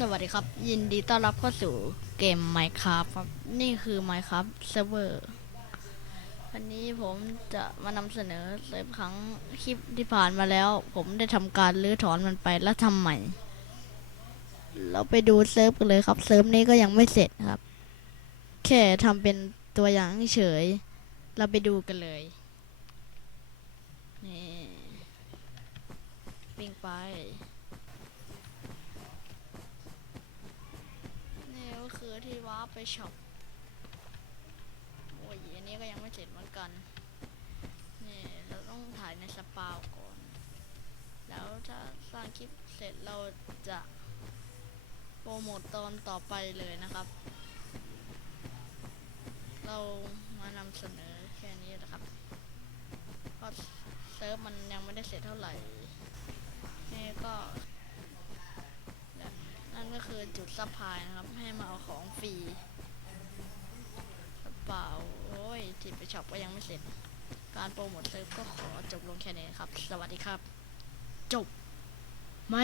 สวัสดีครับ ยินดีต้อนรับเข้าสู่เกม Minecraft ครับ นี่คือ Minecraft Server วันนี้ผมจะมานำเสนอเซิร์ฟครั้งคลิปที่ผ่านมาแล้ว ผมได้ทำการรื้อถอนมันไปแล้วทำใหม่ เราไปดูเซิร์ฟกันเลยครับ เซิร์ฟนี้ก็ยังไม่เสร็จครับ แค่ทำเป็นตัวอย่างเฉย เราไปดูกันเลยนี่วิ่งไป นี่ก็คือ ที่ว้าร์ไปช็อปโอ้ยอันนี้ก็ยังไม่เสร็จเหมือนกัน นี่เราต้องถ่ายในสปาวก่อน แล้วถ้าสร้างคลิปเสร็จเราจะโปรโมทตอนต่อไปเลยนะครับ เรามานำเสนอแค่นี้นะครับเพราะเซิร์ฟมันยังไม่ได้เสร็จเท่าไหร่ นี่ก็นั่นก็คือจุดซัพพลายนะครับ ให้มาเอาของ รีเปล่าโอ้ยที่ไปช็อปก็ยังไม่เสร็จ การโปรโมทเซิร์ฟก็ขอจบลงแค่นี้ครับ สวัสดีครับ จบไหม